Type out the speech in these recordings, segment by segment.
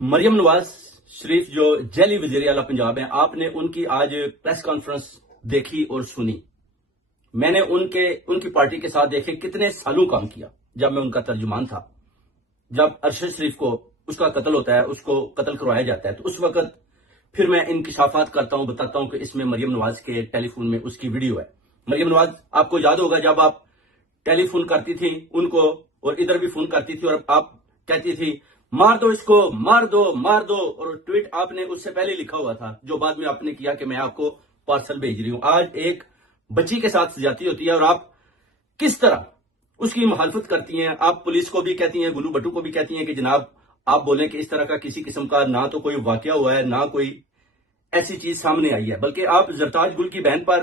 مریم نواز شریف جو جیلی وزیر اعلیٰ پنجاب ہیں، آپ نے ان کی آج پریس کانفرنس دیکھی اور سنی۔ میں نے ان کی پارٹی کے ساتھ دیکھے کتنے سالوں کام کیا جب میں ان کا ترجمان تھا۔ جب ارشد شریف کو اس کا قتل ہوتا ہے، اس کو قتل کروایا جاتا ہے، تو اس وقت پھر میں انکشافات کرتا ہوں، بتاتا ہوں کہ اس میں مریم نواز کے ٹیلی فون میں اس کی ویڈیو ہے۔ مریم نواز، آپ کو یاد ہوگا جب آپ ٹیلی فون کرتی تھی ان کو اور ادھر بھی فون کرتی تھی اور آپ کہتی تھی مار دو اس کو، مار دو مار دو، اور ٹویٹ آپ نے اس سے پہلے لکھا ہوا تھا جو بعد میں آپ نے کیا کہ میں آپ کو پارسل بھیج رہی ہوں۔ آج ایک بچی کے ساتھ زیادتی ہوتی ہے اور آپ کس طرح اس کی مخالفت کرتی ہیں۔ آپ پولیس کو بھی کہتی ہیں، گلو بٹو کو بھی کہتی ہیں کہ جناب آپ بولیں کہ اس طرح کا کسی قسم کا نہ تو کوئی واقعہ ہوا ہے، نہ کوئی ایسی چیز سامنے آئی ہے، بلکہ آپ زرتاج گل کی بہن پر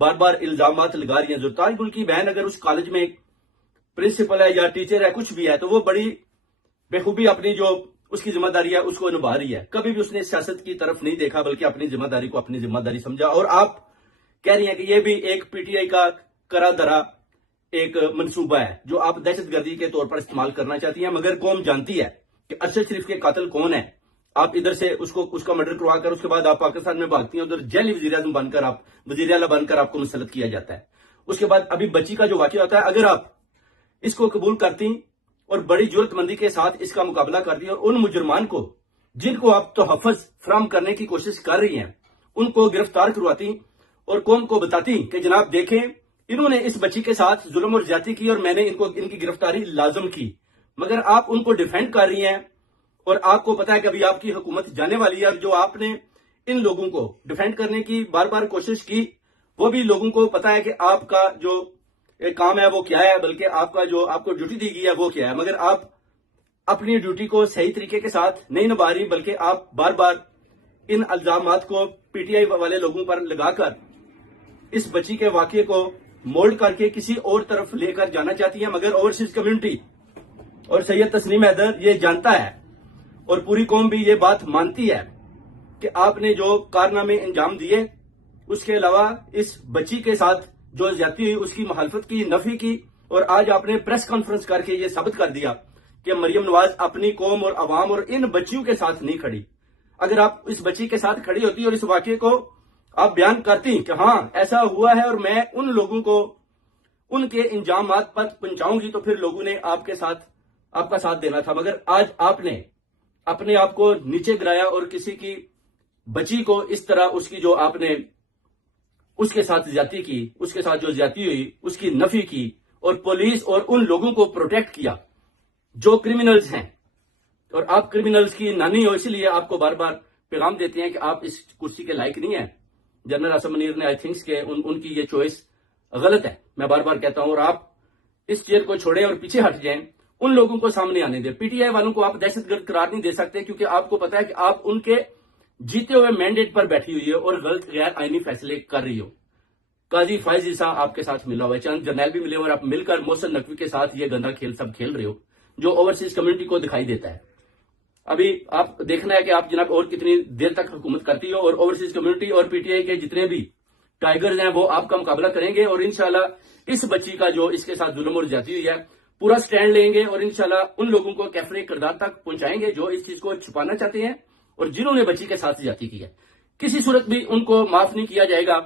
بار بار الزامات لگا رہی ہیں۔ زرتاج گل کی بہن اگر اس کالج میں پرنسپل ہے یا ٹیچر ہے، کچھ بھی ہے، تو وہ بڑی بخوبی اپنی جو اس کی ذمہ داری ہے اس کو نبھا رہی ہے۔ کبھی بھی اس نے سیاست کی طرف نہیں دیکھا بلکہ اپنی ذمہ داری کو اپنی ذمہ داری سمجھا۔ اور آپ کہہ رہی ہیں کہ یہ بھی ایک پی ٹی آئی کا کرا دھرا ایک منصوبہ ہے جو آپ دہشت گردی کے طور پر استعمال کرنا چاہتی ہیں، مگر قوم جانتی ہے کہ ارشد شریف کے قاتل کون ہے۔ آپ ادھر سے اس کا مرڈر کروا کر اس کے بعد آپ پاکستان میں بھاگتی ہیں، ادھر جیلی وزیر اعظم بن کر آپ وزیر اعلیٰ بن کر آپ کو مسلط کیا جاتا ہے۔ اس کے بعد ابھی بچی کا جو واقعہ ہوتا ہے، اگر آپ اس کو قبول کرتی اور بڑی جرت مندی کے ساتھ اس کا مقابلہ کرتی اور ان مجرمان کو جن کو آپ تحفظ فراہم کرنے کی کوشش کر رہی ہیں ان کو گرفتار کرواتی اور قوم کو بتاتی کہ جناب دیکھیں انہوں نے اس بچی کے ساتھ ظلم اور زیادتی کی اور میں نے ان کی گرفتاری لازم کی، مگر آپ ان کو ڈیفینڈ کر رہی ہیں اور آپ کو پتا ہے کہ ابھی آپ کی حکومت جانے والی ہے، اور جو آپ نے ان لوگوں کو ڈیفینڈ کرنے کی بار بار کوشش کی وہ بھی لوگوں کو پتا ہے کہ آپ کا جو کام ہے وہ کیا ہے، بلکہ آپ کو ڈیوٹی دی گئی ہے وہ کیا ہے، مگر آپ اپنی ڈیوٹی کو صحیح طریقے کے ساتھ نہیں نبھا رہی، بلکہ آپ بار بار ان الزامات کو پی ٹی آئی والے لوگوں پر لگا کر اس بچی کے واقعے کو مولڈ کر کے کسی اور طرف لے کر جانا چاہتی ہیں۔ مگر اوورسیز کمیونٹی اور سید تسنیم حیدر یہ جانتا ہے اور پوری قوم بھی یہ بات مانتی ہے کہ آپ نے جو کارنامے انجام دیے، اس کے علاوہ اس بچی کے ساتھ جو زیادتی ہوئی اس کی مخالفت کی، نفی کی، اور آج آپ نے پریس کانفرنس کر کے یہ ثابت کر دیا کہ مریم نواز اپنی قوم اور عوام اور ان بچیوں کے ساتھ نہیں کھڑی۔ اگر آپ اس بچی کے ساتھ کھڑی ہوتی اور اس واقعے کو آپ بیان کرتی کہ ہاں ایسا ہوا ہے اور میں ان لوگوں کو ان کے انجامات پر پہنچاؤں گی، تو پھر لوگوں نے آپ کا ساتھ دینا تھا۔ مگر آج آپ نے اپنے آپ کو نیچے گرایا اور کسی کی بچی کو اس طرح اس کی جو آپ نے اس کے ساتھ زیادتی کی، اس کے ساتھ جو زیادتی ہوئی اس کی نفی کی، اور پولیس اور ان لوگوں کو پروٹیکٹ کیا جو کرمنلز ہیں، اور آپ کرمنلز کی نانی ہو، اسی لیے آپ کو بار بار پیغام دیتے ہیں کہ آپ اس کرسی کے لائق نہیں ہیں۔ جنرل اسم منیر نے آئی تھنکس کہ ان کی یہ چوائس غلط ہے، میں بار بار کہتا ہوں، اور آپ اس چیئر کو چھوڑیں اور پیچھے ہٹ جائیں، ان لوگوں کو سامنے آنے دیں۔ پی ٹی آئی والوں کو آپ دہشت گرد قرار نہیں دے سکتے، کیونکہ آپ کو پتا ہے کہ آپ ان کے جیتے ہوئے مینڈیٹ پر بیٹھی ہوئی ہے اور غلط غیر آئینی فیصلے کر رہی ہو۔ قاضی فائز عیسیٰ آپ کے ساتھ ملا ہوا ہے، چند جرنیل بھی ملے، اور آپ مل کر محسن نقوی کے ساتھ یہ گندا کھیل سب کھیل رہے ہو جو اوورسیز کمیونٹی کو دکھائی دیتا ہے۔ ابھی آپ دیکھنا ہے کہ آپ جناب اور کتنی دیر تک حکومت کرتی ہو، اور اوورسیز کمیونٹی اور پی ٹی آئی کے جتنے بھی ٹائیگرز ہیں وہ آپ کا مقابلہ کریں گے، اور انشاءاللہ اس بچی کا جو اس کے ساتھ ظلم اور زیادتی ہوئی ہے پورا سٹینڈ لیں گے، اور انشاءاللہ ان لوگوں کو کیفر کردار تک پہنچائیں گے جو اس چیز کو چھپانا چاہتے ہیں اور جنہوں نے بچی کے ساتھ زیادتی کی ہے۔ کسی صورت بھی ان کو معاف نہیں کیا جائے گا۔